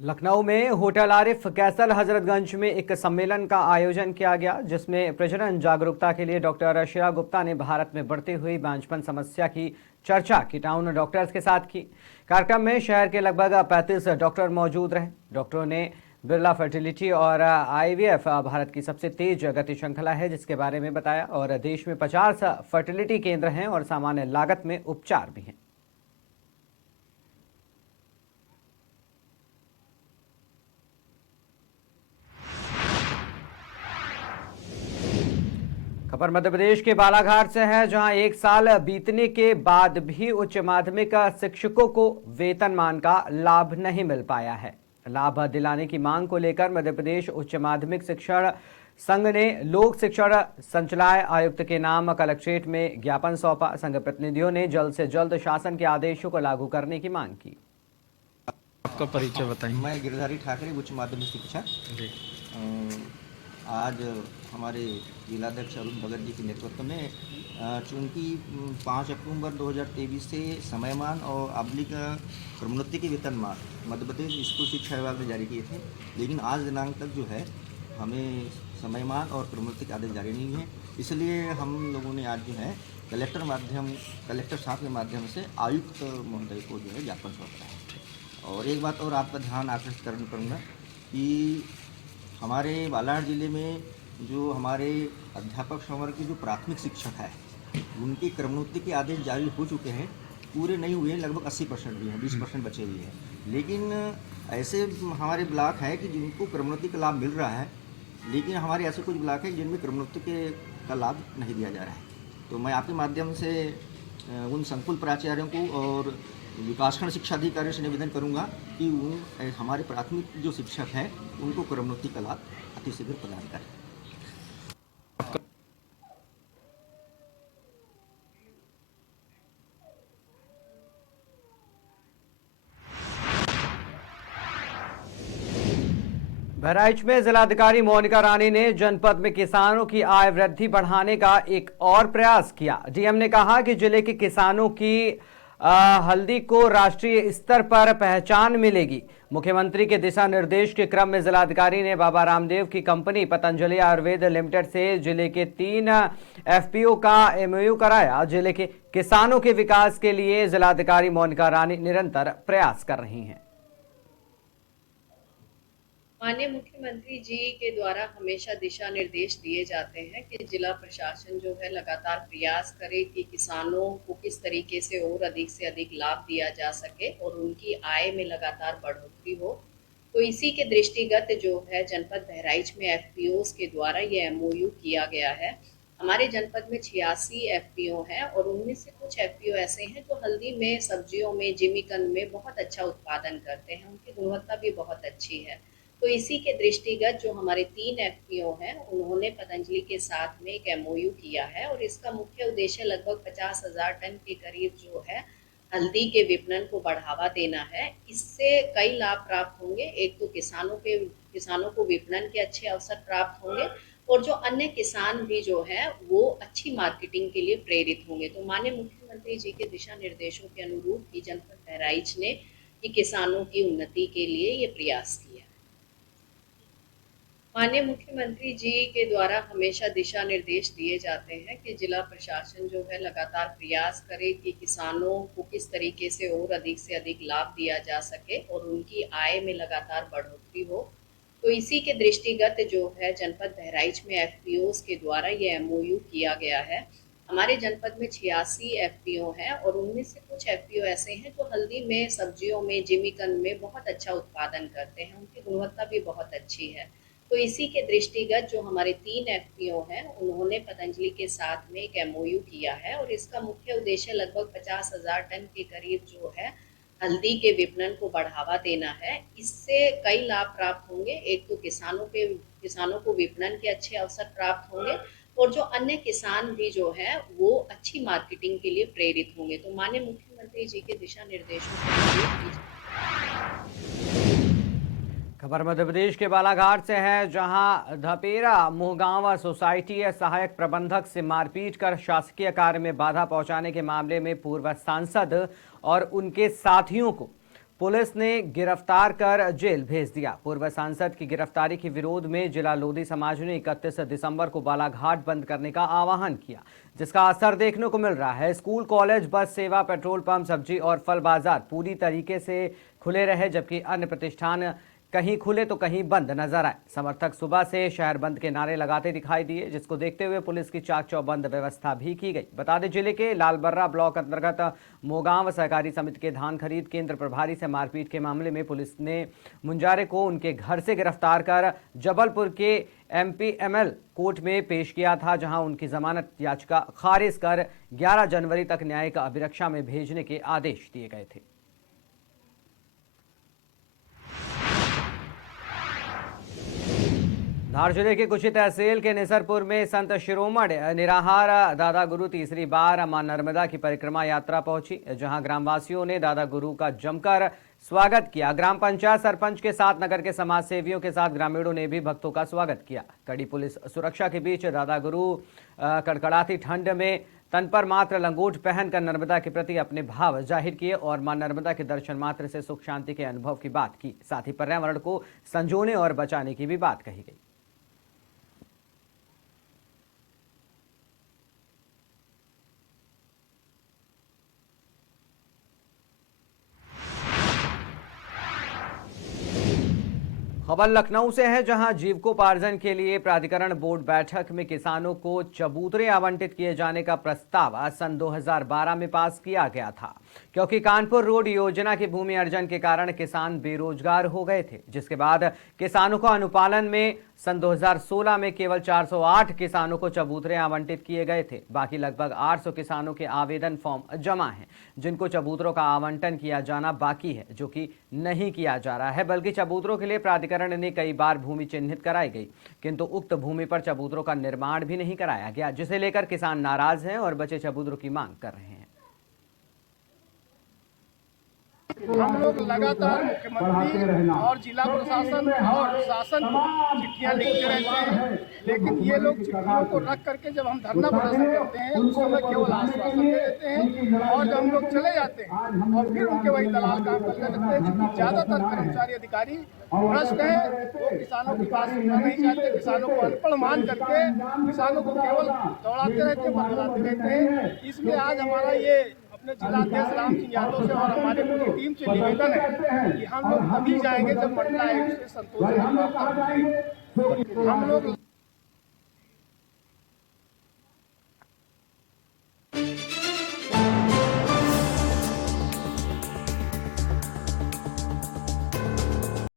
लखनऊ में hotel Arif castle Hazratganj में एक सम्मेलन का आयोजन किया गया, जिसमें प्रजनन जागरूकता के लिए डॉक्टर शीला गुप्ता ने भारत में बढ़ती हुई बांझपन समस्या की चर्चा की टाउन डॉक्टर्स के साथ की। कार्यक्रम में शहर के लगभग 35 डॉक्टर मौजूद रहे। डॉक्टरों ने बिरला फर्टिलिटी और आईवीएफ भारत की सबसे तेज गति श्रृंखला है जिसके बारे में बताया, और देश में 50 फर्टिलिटी केंद्र हैं और सामान्य लागत में उपचार भी हैं। खबर मध्य प्रदेश के बालाघाट से है, जहां एक साल बीतने के बाद भी उच्च माध्यमिक शिक्षकों को वेतनमान का लाभ नहीं मिल पाया है। लाभ दिलाने की मांग को लेकर मध्य प्रदेश उच्च माध्यमिक शिक्षण संघ ने लोक शिक्षण संचालय आयुक्त के नाम कलेक्ट्रेट में ज्ञापन सौंपा। संघ प्रतिनिधियों ने जल्द से जल्द शासन के आदेशों को लागू करने की मांग की। आपका परिचय बताइए। मैं गिरधारी ठाकरे, उच्च माध्यमिक शिक्षक। आज हमारे जिलाध्यक्ष अरुण भगत जी के नेतृत्व में चूँकि 5 अक्टूबर 2023 से समयमान और अब्लिक क्रमोन्नति के वेतनमान मध्य प्रदेश स्कूल शिक्षा विभाग ने जारी किए थे, लेकिन आज दिनांक तक जो है हमें समयमान और क्रमोन्नति के आदेश जारी नहीं है। इसलिए हम लोगों ने आज जो है कलेक्टर साहब के माध्यम से आयुक्त महोदय को जो है ज्ञापन सौंपा है। और एक बात और आपका ध्यान आकर्षित करना करूँगा कि हमारे बालाघाट ज़िले में जो हमारे अध्यापक समूह के जो प्राथमिक शिक्षक है उनकी क्रमोन्नति के आदेश जारी हो चुके हैं, पूरे नहीं हुए हैं, लगभग 80% भी हैं, 20% बचे हुए हैं। लेकिन ऐसे हमारे ब्लॉक है कि जिनको क्रमोन्नति का लाभ मिल रहा है, लेकिन हमारे ऐसे कुछ ब्लॉक हैं जिनमें क्रमोन्नति का लाभ नहीं दिया जा रहा है। तो मैं आपके माध्यम से उन संकुल प्राचार्यों को और विकासखंड शिक्षा अधिकारियों से निवेदन करूंगा कि वो हमारे प्राथमिक जो शिक्षक हैं उनको क्रमोन्नति का लाभ अतिशीघ्र प्रदान करें। बहराइच में जिलाधिकारी मोनिका रानी ने जनपद में किसानों की आय वृद्धि बढ़ाने का एक और प्रयास किया। डीएम ने कहा कि जिले के किसानों की हल्दी को राष्ट्रीय स्तर पर पहचान मिलेगी। मुख्यमंत्री के दिशा निर्देश के क्रम में जिलाधिकारी ने बाबा रामदेव की कंपनी पतंजलि आयुर्वेद लिमिटेड से जिले के 3 एफपीओ का एमओयू कराया। जिले के किसानों के विकास के लिए जिलाधिकारी मोनिका रानी निरंतर प्रयास कर रही हैं। माननीय मुख्यमंत्री जी के द्वारा हमेशा दिशा निर्देश दिए जाते हैं कि जिला प्रशासन जो है लगातार प्रयास करे कि किसानों को किस तरीके से और अधिक से अधिक लाभ दिया जा सके और उनकी आय में लगातार बढ़ोतरी हो। तो इसी के दृष्टिगत जो है जनपद बहराइच में एफपीओस के द्वारा ये एमओयू किया गया है। हमारे जनपद में 86 एफपीओ हैं और उनमें से कुछ एफपीओ ऐसे हैं जो हल्दी में, सब्जियों में, जिमीकंद में बहुत अच्छा उत्पादन करते हैं, उनकी गुणवत्ता भी बहुत अच्छी है। तो इसी के दृष्टिगत जो हमारे 3 एफपीओ हैं उन्होंने पतंजलि के साथ में एक एमओयू किया है और इसका मुख्य उद्देश्य लगभग 50,000 टन के करीब जो है हल्दी के विपणन को बढ़ावा देना है। इससे कई लाभ प्राप्त होंगे। एक तो किसानों को विपणन के अच्छे अवसर प्राप्त होंगे और जो अन्य किसान भी जो है वो अच्छी मार्केटिंग के लिए प्रेरित होंगे। तो माननीय मुख्यमंत्री जी के दिशा निर्देशों के अनुरूप ही जनपद बहराइच ने किसानों की उन्नति के लिए ये प्रयास किया। माननीय मुख्यमंत्री जी के द्वारा हमेशा दिशा निर्देश दिए जाते हैं कि जिला प्रशासन जो है लगातार प्रयास करे कि किसानों को किस तरीके से और अधिक लाभ दिया जा सके और उनकी आय में लगातार बढ़ोतरी हो। तो इसी के दृष्टिगत जो है जनपद बहराइच में एफपीओस के द्वारा ये एमओयू किया गया है। हमारे जनपद में 86 एफपीओ हैं और उनमें से कुछ एफपीओ ऐसे हैं जो हल्दी में, सब्जियों में, जिमीकंद में बहुत अच्छा उत्पादन करते हैं, उनकी गुणवत्ता भी बहुत अच्छी है। तो इसी के दृष्टिगत जो हमारे 3 एफपीओ हैं उन्होंने पतंजलि के साथ में एक एमओयू किया है और इसका मुख्य उद्देश्य लगभग 50,000 टन के करीब जो है हल्दी के विपणन को बढ़ावा देना है। इससे कई लाभ प्राप्त होंगे। एक तो किसानों को विपणन के अच्छे अवसर प्राप्त होंगे और जो अन्य किसान भी जो है वो अच्छी मार्केटिंग के लिए प्रेरित होंगे। तो माननीय मुख्यमंत्री जी के दिशा निर्देशों के अनुरूप खबर मध्य प्रदेश के बालाघाट से है, जहां धपेरा मोहगांव सोसाइटी सहायक प्रबंधक से मारपीट कर शासकीय कार्य में बाधा पहुंचाने के मामले में पूर्व सांसद और उनके साथियों को पुलिस ने गिरफ्तार कर जेल भेज दिया। पूर्व सांसद की गिरफ्तारी के विरोध में जिला लोधी समाज ने 31 दिसंबर को बालाघाट बंद करने का आह्वान किया, जिसका असर देखने को मिल रहा है। स्कूल, कॉलेज, बस सेवा, पेट्रोल पंप, सब्जी और फल बाजार पूरी तरीके से खुले रहे, जबकि अन्य प्रतिष्ठान कहीं खुले तो कहीं बंद नजर आए। समर्थक सुबह से शहर बंद के नारे लगाते दिखाई दिए, जिसको देखते हुए पुलिस की चाक चौबंद व्यवस्था भी की गई। बता दें, जिले के लालबर्रा ब्लॉक अंतर्गत मोगांव सहकारी समिति के धान खरीद केंद्र प्रभारी से मारपीट के मामले में पुलिस ने मुंजारे को उनके घर से गिरफ्तार कर जबलपुर के MPML कोर्ट में पेश किया था, जहां उनकी जमानत याचिका खारिज कर 11 जनवरी तक न्यायिक अभिरक्षा में भेजने के आदेश दिए गए थे। धार जिले के कुची तहसील के निसरपुर में संत शिरोमणि निराहार दादा गुरु तीसरी बार मां नर्मदा की परिक्रमा यात्रा पहुंची, जहां ग्रामवासियों ने दादा गुरु का जमकर स्वागत किया। ग्राम पंचायत सरपंच के साथ नगर के समाज सेवियों के साथ ग्रामीणों ने भी भक्तों का स्वागत किया। कड़ी पुलिस सुरक्षा के बीच दादा गुरु कड़कड़ाती ठंड में तन पर मात्र लंगोट पहनकर नर्मदा के प्रति अपने भाव जाहिर किए और मां नर्मदा के दर्शन मात्र से सुख शांति के अनुभव की बात की। साथ ही पर्यावरण को संजोने और बचाने की भी बात कही गई। खबर लखनऊ से है, जहां जीविकोपार्जन के लिए प्राधिकरण बोर्ड बैठक में किसानों को चबूतरे आवंटित किए जाने का प्रस्ताव सन 2012 में पास किया गया था, क्योंकि कानपुर रोड योजना की भूमि अर्जन के कारण किसान बेरोजगार हो गए थे, जिसके बाद किसानों को अनुपालन में सन 2016 में केवल 408 किसानों को चबूतरे आवंटित किए गए थे। बाकी लगभग 800 किसानों के आवेदन फॉर्म जमा हैं, जिनको चबूतरों का आवंटन किया जाना बाकी है, जो कि नहीं किया जा रहा है। बल्कि चबूतरों के लिए प्राधिकरण ने कई बार भूमि चिन्हित कराई गई, किंतु उक्त भूमि पर चबूतरों का निर्माण भी नहीं कराया गया, जिसे लेकर किसान नाराज हैं और बचे चबूतरों की मांग कर रहे हैं। हम लोग लगातार मुख्यमंत्री और जिला प्रशासन और शासन को चिट्ठियां लिखते रहते हैं, लेकिन ये लोग चिट्ठियों को रख करके जब हम धरना प्रदर्शन करते हैं उस समय केवल आश्वासन दे देते हैं, और जब हम लोग चले जाते हैं और फिर उनके वही दलाल काम करने लगते हैं। क्योंकि ज्यादातर कर्मचारी अधिकारी भ्रष्ट हैं, वो किसानों की बात सुनना नहीं चाहते, किसानों को अनपढ़ मान करके किसानों को केवल दौड़ाते रहते हैं, बदलाते रहते हैं। इसलिए आज हमारा ये अपने जिलाध्यक्ष राम सिंह यादव से और हमारी पूरी टीम से निवेदन है कि हम लोग तभी जाएंगे जब मंडला आयुक्त से संतोषजनक वार्ता हो जाएगी। हम लोग